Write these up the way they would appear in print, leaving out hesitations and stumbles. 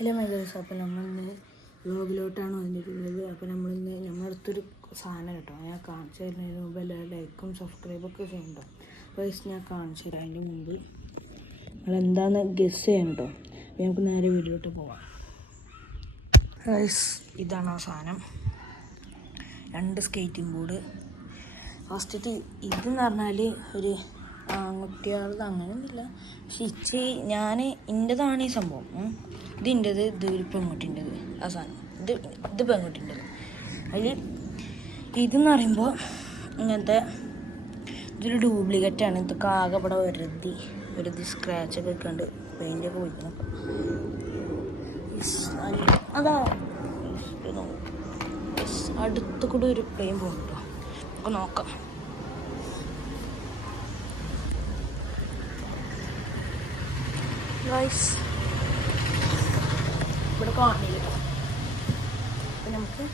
Hello my guys, അപ്പോൾ നമ്മളിന്ന് വ്ലോഗിലോട്ടാണ് വന്നിട്ടുള്ളത്. അപ്പോൾ നമ്മളിന്ന് നമ്മളടുത്തൊരു സാധനം കേട്ടോ, ഞാൻ കാണിച്ചു തരുന്നതിന് മുമ്പ് എല്ലാവരും ലൈക്കും സബ്സ്ക്രൈബൊക്കെ ചെയ്യണ്ടോ. അപ്പോൾ ഞാൻ കാണിച്ചു തരാം. അതിൻ്റെ മുമ്പ് നിങ്ങളെന്താണെന്ന് ഗസ് ചെയ്യണം കേട്ടോ. അപ്പോൾ നമുക്ക് നേരെ വീഡിയോട്ട് പോവാം. ഗൈസ്, ഇതാണ് ആ സാധനം, 2 സ്കേറ്റിംഗ് ബോർഡ്. ഫസ്റ്റ് ഇതെന്ന് പറഞ്ഞാൽ ഒരു ആൺകുട്ടികളുടെ അങ്ങനെയൊന്നുമില്ല, പക്ഷെ എൻ്റെതാണ് ഈ സംഭവം. ഇതിൻ്റെത്, ഇത് ഒരു പെൺകുട്ടിൻ്റെത്. ആ സാധനം ഇത് പെൺകുട്ടിൻ്റെത്. അതിൽ ഇതെന്ന് പറയുമ്പോൾ ഇങ്ങനത്തെ ഇതൊരു ഡ്യൂപ്ലിക്കേറ്റാണ്. ഇതൊക്കെ ആകെപ്പെടെ വെറുതെ സ്ക്രാച്ചൊക്കെ ഇട്ടുണ്ട്, പെയിൻ്റൊക്കെ പോയിക്കണം. അതാ അടുത്ത് കൂടെ ഒരു പ്ലെയിൻ പോകുന്നുണ്ടോ, നമുക്ക് നോക്കാം. ഗൈസ്, ഇവിടെ കാണില്ല. അപ്പം നമുക്ക്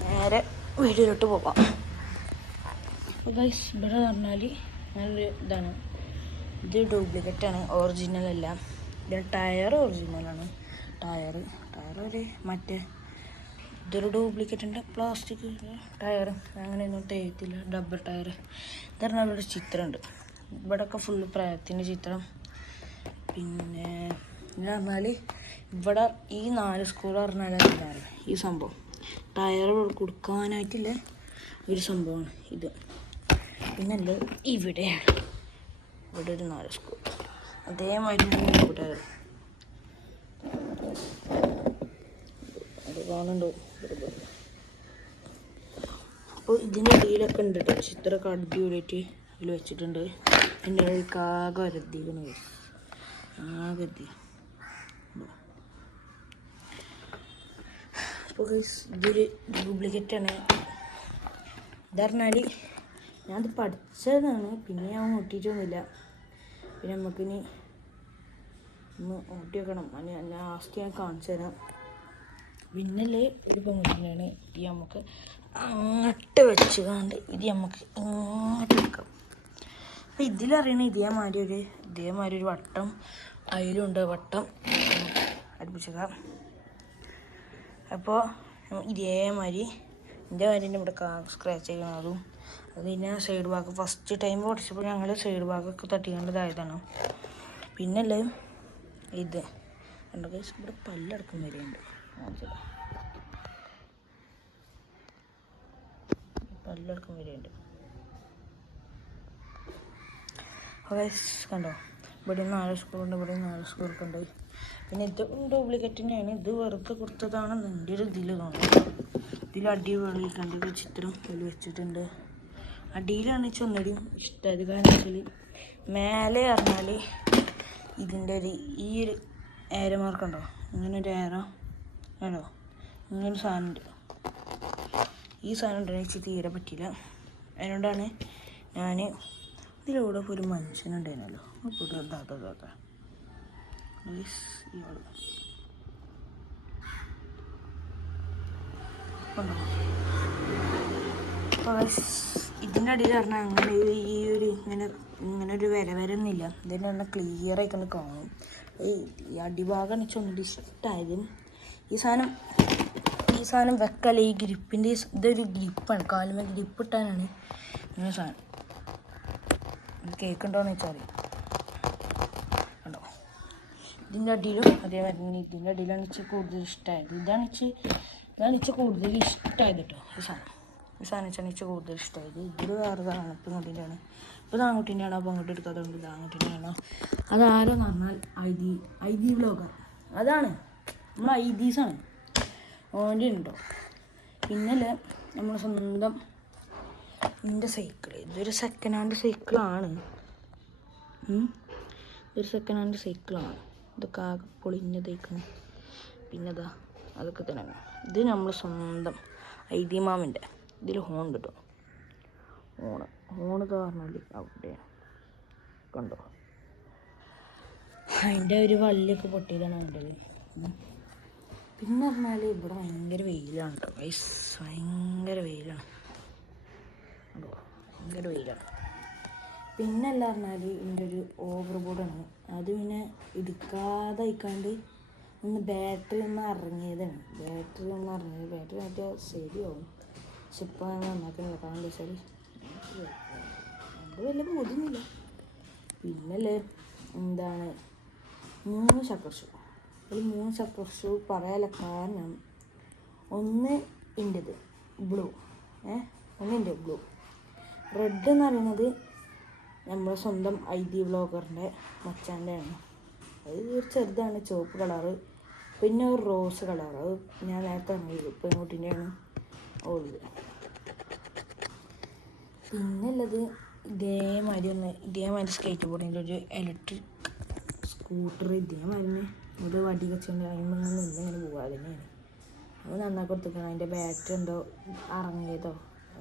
നേരെ വീഡിയോയിലോട്ട് പോകാം. അപ്പോൾ ഗൈസ്, ഇവിടെ പറഞ്ഞാൽ നല്ലൊരു ഇതാണ്. ഇത് ഡ്യൂപ്ലിക്കേറ്റാണ്, ഒറിജിനൽ അല്ല. ഇതിൻ്റെ ടയർ ഒറിജിനലാണ്. ടയർ ഒരു ഇതൊരു ഡ്യൂപ്ലിക്കേറ്റിൻ്റെ പ്ലാസ്റ്റിക് ടയർ, അങ്ങനെയൊന്നും തേയത്തില്ല. Double tyre. ഇത് പറഞ്ഞാൽ ഒരു ചിത്രമുണ്ട് ഇവിടെയൊക്കെ, ഫുള്ള് പ്രായത്തിൻ്റെ ചിത്രം. പിന്നെ എന്ന് പറഞ്ഞാൽ ഇവിടെ ഈ 4 സ്ക്രൂ പറഞ്ഞാൽ ഈ സംഭവം ടയർ കൊടുക്കാനായിട്ടുള്ള ഒരു സംഭവമാണ് ഇത്. പിന്നെ ഇവിടെ ഒരു 4 സ്ക്രൂ അതേമാതിരി ടയർ അത് കാണുന്നുണ്ടോ. അപ്പോൾ ഇതിൻ്റെ ഇടയിലൊക്കെ ഉണ്ട് കേട്ടോ, ചിത്രമൊക്കെ അടിപൊളിയായിട്ട് ഇതിൽ വെച്ചിട്ടുണ്ട്. എൻ്റെ ആകെ വരത്തിക്കണം, ആകെ എത്തി. അപ്പോൾ ഇതൊരു ഡ്യൂപ്ലിക്കേറ്റാണ്. ഇതറിഞ്ഞാൽ ഞാനത് പഠിച്ചതാണ്, പിന്നെ ഞാൻ നോക്കിയിട്ടൊന്നുമില്ല. പിന്നെ നമുക്കിനി ഒന്ന് ഓട്ടി വെക്കണം. ലാസ്റ്റ് ഞാൻ കാണിച്ചു തരാം. പിന്നല്ലേ ഒരു പെൺകുട്ടിയാണ്. ഇത് നമുക്ക് അങ്ങോട്ട് വെച്ചുകൊണ്ട് ഇത് നമുക്ക് ഇങ്ങോട്ട് വെക്കാം. അപ്പോൾ ഇതിലറിയണ ഇതേമാതിരി ഒരു വട്ടം അതിലുണ്ട്. വട്ടം അടുപ്പിച്ചേക്കാം. അപ്പോൾ ഇതേമാതിരി എൻ്റെ കാര്യം ഇവിടെ സ്ക്രാച്ച് ചെയ്യണം. അത് പിന്നെ സൈഡ് ഭാഗം ഫസ്റ്റ് ടൈം പഠിച്ചപ്പോൾ ഞങ്ങൾ സൈഡ് ഭാഗമൊക്കെ തട്ടിക്കേണ്ടതായതാണ്. പിന്നല്ലേ ഇത് കണ്ടോ ഗൈസ്, ഇവിടെ പല്ലടക്കം വരെയുണ്ട്. പല്ലടക്കം വരെയുണ്ട്. കണ്ടോ, ഇവിടെ 4 സ്ക്രൂണ്ട്, ഇവിടെ 4 സ്ക്രൂണ്ട്. പിന്നെ ഇത് ഡ്യൂപ്ലിക്കേറ്റിൻ്റെയാണ്. ഇത് വെറുതെ കൊടുത്തതാണെന്ന് എൻ്റെ ഒരു ഇതിൽ തോന്നുന്നു. ഇതിൽ അടിപൊളി കണ്ടൊരു ചിത്രം ഇതിൽ വെച്ചിട്ടുണ്ട്. അടിയിലാണ് ഒന്നുകൂടി ഇഷ്ടമായത്. കാരണം വെച്ചാൽ മേലെ പറഞ്ഞാൽ ഇതിൻ്റെ ഈ ഒരു ഏരോ മാർക്കുണ്ടോ, ഇങ്ങനെ ഒരു ഏറോ ആണോ, ഇങ്ങനെ സാധനമുണ്ട്. ഈ സാധനം ഉണ്ടെന്ന് തീരെ പറ്റിയില്ല. അതുകൊണ്ടാണ് ഞാൻ ഇതിലൂടെ ഒരു മനുഷ്യനുണ്ടായിരുന്നല്ലോ, ഇതിൻ്റെ അടിയിൽ പറഞ്ഞാൽ അങ്ങനെ ഈ ഒരു ഇങ്ങനെ ഒരു വരൊന്നുമില്ല. ഇതിൻ്റെ തന്നെ ക്ലിയർ ആയിക്കൊണ്ട് കാണും. ഈ അടിഭാഗം ഒന്നുകൂടി ഇഷ്ടമായത്. ഈ സാധനം വെക്കല്ല, ഈ ഗ്രിപ്പിൻ്റെ ഇതൊരു ഗ്രിപ്പാണ്. കാലുമേ ഗ്രിപ്പ് ഇട്ടാനാണ് ഇങ്ങനെ സാധനം. കേൾക്കുന്നുണ്ടോയെന്ന് വെച്ചാൽ കണ്ടോ. ഇതിൻ്റെ അടിയിലും അതേമാതിരി ഇതിൻ്റെ അടിയിലാണ് കൂടുതൽ ഇഷ്ടമായത്. ഇതാണ് കൂടുതൽ ഇഷ്ടമായത് കേട്ടോ. ഈ സാധനം കൂടുതൽ ഇഷ്ടമായത്. ഇതൊരു വേറെ സാധനം പെൺകുട്ടീൻ്റെയാണ്. ഇപ്പോൾ ആൺകുട്ടീൻ്റെയാണോ പെൺകുട്ടി എടുക്കാത്തതുകൊണ്ട് ഇത് ആൺകുട്ടീൻ്റെയാണോ. അതാരോന്ന് പറഞ്ഞാൽ ഐദി വ്ലോഗർ. അതാണ് നമ്മൾ ഐദീസാണ് ഓൻ്റെ ഉണ്ടോ. പിന്നല്ലേ നമ്മൾ സ്വന്തം എൻ്റെ സൈക്കിൾ. ഇതൊരു സെക്കൻഡ് ഹാൻഡ് സൈക്കിളാണ്. ഇതൊക്കെ ആകെ പൊളിഞ്ഞതേക്കണം. പിന്നെ അതൊക്കെ തന്നെ. ഇത് നമ്മൾ സ്വന്തം ഐതിമാമിൻ്റെ. ഇതിൽ ഹോൺ കിട്ടും. ഹോണ് പറഞ്ഞാൽ അവിടെ കണ്ടോ, അതിൻ്റെ ഒരു വള്ളിയൊക്കെ പൊട്ടിയതാണ് വേണ്ടത്. പിന്നെ പറഞ്ഞാൽ ഇവിടെ ഭയങ്കര വെയിലാണ് കേട്ടോ ഗൈസ്, ഭയങ്കര വെയിലാണ്. പിന്നല്ല പറഞ്ഞാൽ ഇതിൻ്റെ ഒരു ഓവർ ബോർഡാണ്. അത് പിന്നെ എടുക്കാതെ അയക്കാണ്ട് ഒന്ന് ബാറ്ററി ഒന്ന് ഇറങ്ങിയത് ബാറ്ററി മറ്റേ ശരിയാവും. പക്ഷെ ഇപ്പം നന്നാക്കുന്നില്ല. കാരണം എന്താ വെച്ചാൽ അത് വലിയ ബോധ്യമൊന്നുമില്ല. പിന്നല്ലേ എന്താണ് 3 ഷക്കർ ഷൂ. ഒരു 3 ഷക്കർ ഷൂ പറയാനുള്ള കാരണം ഒന്ന് ഇൻ്റെത് ബ്ലൂ, ഒന്ന് എൻ്റെ ബ്ലൂ. റെഡ് എന്ന് പറയുന്നത് നമ്മുടെ സ്വന്തം ID വ്ളോഗറിൻ്റെ മച്ചാൻ്റെ ആണ്. അത് ഒരു ചെറുതാണ്, ചുവപ്പ് കളറ്. പിന്നെ ഒരു റോസ് കളർ, അത് ഞാൻ നേരത്തെ അറിഞ്ഞത് പെൺകുട്ടീൻ്റെയാണ് ഉള്ളത്. പിന്നെ ഉള്ളത് ഇതേമാതിരി സ്കേറ്റ് ബോർഡിൻ്റെ ഒരു ഇലക്ട്രിക് സ്കൂട്ടർ. ഇതേമാതിരി ഒരു വടി വെച്ചുകൊണ്ട് അതിങ്ങനെ നിന്നിങ്ങനെ പോവുക തന്നെയാണ്. അത് നന്നാക്കി കൊടുത്തിരിക്കണം. അതിൻ്റെ ബാറ്ററി എന്തോ ഇറങ്ങിയതോ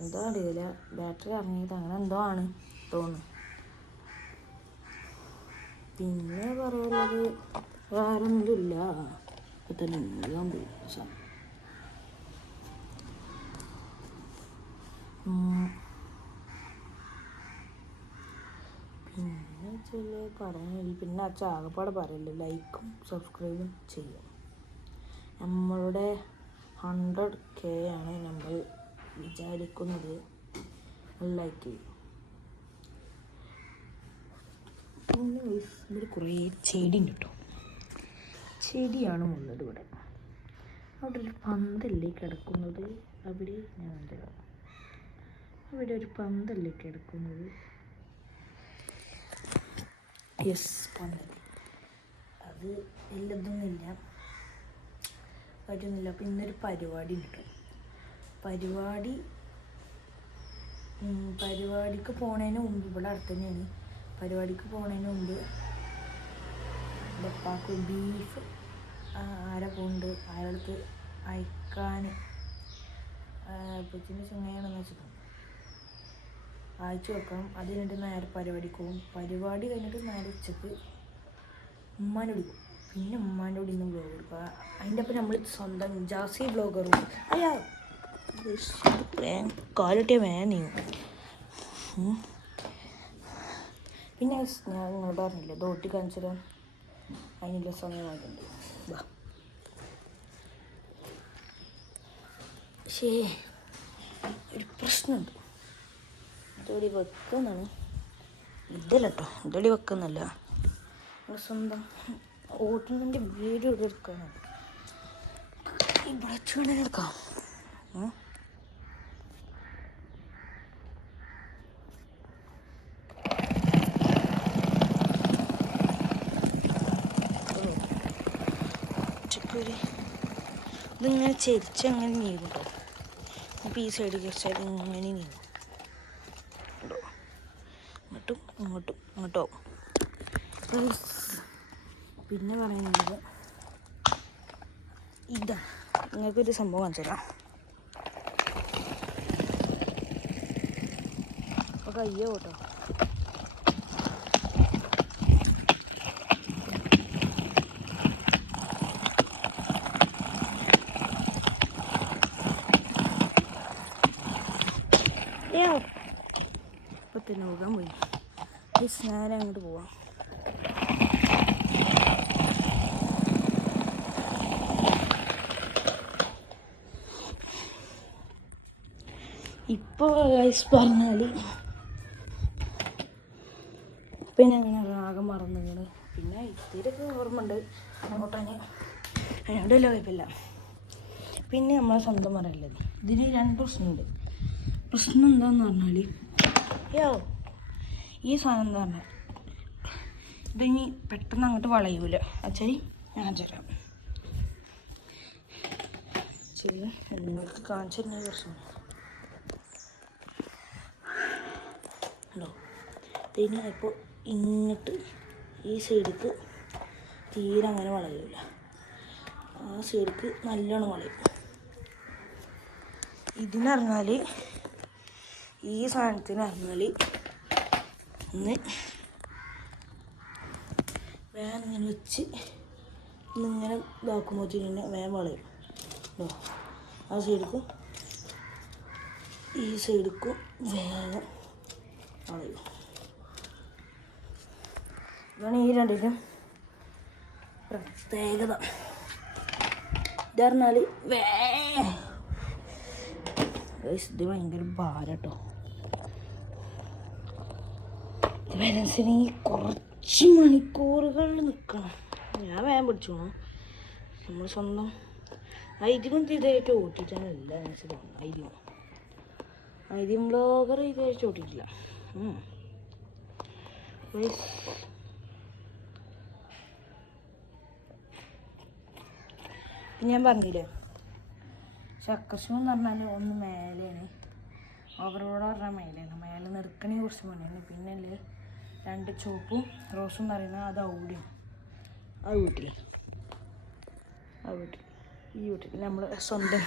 എന്തോ അറിയില്ല, ബാറ്ററി ഇറങ്ങിയത് അങ്ങനെ എന്തോ ആണ് തോന്നുന്നു. പിന്നെ പറയുള്ളത് വേറെ ഒന്നുമില്ല. ഇപ്പം തന്നെ മുഴുവൻ പോയി. പിന്നെ വെച്ചാൽ പറയുന്നില്ല. പിന്നെ ആകെപ്പാടെ പറയില്ല, ലൈക്കും സബ്സ്ക്രൈബും ചെയ്യും. നമ്മളുടെ 100K ആണ് നമ്മൾ വിചാരിക്കുന്നത്. ലൈക്ക് ചെയ്യും. പിന്നെ ഇവിടെ കുറേ ചെടി ഉണ്ട് കേട്ടോ. ചെടിയാണ് ഉള്ളത് ഇവിടെ. അവിടെ ഒരു പന്തല്ലേ കിടക്കുന്നത്, അവിടെ ഞാൻ തരാം. അവിടെ ഒരു പന്തല്ലേ കിടക്കുന്നത്. യെസ്, പന്തൽ. അത് വല്ലതൊന്നുമില്ല, പറ്റുന്നില്ല. അപ്പം ഇന്നൊരു പരിപാടി ഉണ്ട് കേട്ടോ. പരിപാടിക്ക് പോണതിന് മുമ്പ് ഇവിടെ അടുത്ത് തന്നെയാണ്. പരിപാടിക്ക് പോണതിന് മുമ്പ് എൻ്റെ ഉപ്പാക്ക് ബീഫ് ആരെ പോകുന്നുണ്ട് അയാൾക്ക് അയക്കാൻ കൊച്ചിൻ്റെ ചങ്ങയാണെന്ന് വെച്ചിട്ടുണ്ട്, അയച്ചു വെക്കണം. അത് കഴിഞ്ഞിട്ട് നേരെ പരിപാടിക്ക് പോകും. പരിപാടി കഴിഞ്ഞിട്ട് നേരെ ഉച്ചക്ക് ഉമ്മാൻ്റെ വിളിക്കും. പിന്നെ ഉമ്മാൻ്റെ കൂടെ ഇന്ന് വ്ലോഗ് എടുക്കുക. അതിൻ്റെ ഒപ്പം നമ്മൾ സ്വന്തം ജാസി വ്ലോഗറും. അയ്യാ കാലിട്ടിയ നീങ്ങും. പിന്നെ ഞാൻ നിങ്ങളോട് പറഞ്ഞില്ല, ദോട്ടി കാണിച്ചു തരാൻ അതിനുള്ള സമയമായിട്ടുണ്ട്. വാ. പക്ഷേ ഒരു പ്രശ്നമുണ്ട്. ഇതോടി വെക്കുന്നതാണ്. ഇതല്ല കേട്ടോ, ഇതോടി വെക്കുന്നല്ല. സ്വന്തം ഓട്ടുന്നതിൻ്റെ വീഡിയോ ഇവിടെ എടുക്കാനാണ്. ഈ ബ്രച്ച് വേണമെങ്കിൽ എടുക്കാം. ഇതിങ്ങനെ ചെരിച്ച് അങ്ങനെ നീങ്ങും കേട്ടോ. അപ്പോൾ ഈ സൈഡ് ചെരിച്ചാൽ ഇങ്ങനെ നീങ്ങും കേട്ടോ. ഇങ്ങോട്ടോ. പിന്നെ പറയുന്നത് ഇതാ, നിങ്ങൾക്കൊരു സംഭവം കാണിച്ചു തരാം. അപ്പോൾ കയ്യോ കേട്ടോ. ഇപ്പം തന്നെ പോകാൻ പോയി. ഈ സ്നാനം അങ്ങോട്ട് പോവാം. ഇപ്പോൾ പറഞ്ഞാൽ പിന്നെ അങ്ങനെ രാഗം മറന്നുകൾ. പിന്നെ ഇത്തിരിയൊക്കെ ഓർമ്മ ഉണ്ട് ഓട്ടാന്, അതിനോടല്ല കുഴപ്പമില്ല. പിന്നെ നമ്മളെ സ്വന്തം പറയല്ലത്. ഇതിന് 2 പ്രശ്നമുണ്ട്. പ്രശ്നം എന്താണെന്ന് പറഞ്ഞാൽ ഈ സാധനം എന്താ പറഞ്ഞാൽ ഇതിനി പെട്ടെന്ന് അങ്ങോട്ട് വളയൂല. അച്ഛരി ഞാൻ തരാം. ശരി, നിങ്ങൾക്ക് കാണിച്ചു തരുന്ന പ്രശ്നം ഉണ്ടോ. ഇതിന് ഇപ്പോൾ ഇങ്ങോട്ട് ഈ സൈഡിക്ക് തീരെ അങ്ങനെ വളയൂല, ആ സൈഡിക്ക് നല്ലോണം വളയും. ഇതിനറിഞ്ഞാൽ ഈ സാധനത്തിന് അറിഞ്ഞാൽ ഒന്ന് വേഗം ഇങ്ങനെ വെച്ച് ഇന്നിങ്ങനെ ഇതാക്കുമ്പോഴത്തേന് വേഗം വളയും. ആ സൈഡിക്കും ഈ സൈഡിക്കും വേഗം വളയും. ഇതാണ് ഈ രണ്ടിനും പ്രത്യേകത. ഇത് പറഞ്ഞാൽ ഇത് ഭയങ്കര ഭാരം കേട്ടോ. ബാലൻസിന് കുറച്ച് മണിക്കൂറുകൾ നിൽക്കണം. ഞാൻ വേഗം പിടിച്ചു നമ്മൾ സ്വന്തം ഐദ്യം ഇതായിട്ട് ഓട്ടിട്ടാണല്ല ഐദ്യം ബ്ലോഗർ ഇതായിട്ട് ഓട്ടിട്ടില്ല. ഞാൻ പറഞ്ഞില്ലേ ചക്കസ്മ എന്ന് പറഞ്ഞാൽ ഒന്ന് മേലെയാണ്, ഓവറോഡ് പറഞ്ഞാൽ മേലെയാണ്. മേലെ നിൽക്കണേ കുറച്ച് പണിയാണ്. പിന്നെ അല്ലേ 2 ചുവപ്പും റോസും എന്ന് പറയുന്നത് അത് ഔടിയാണ്. ആ വീട്ടിൽ ഈ വീട്ടിൽ നമ്മൾ സ്വന്തം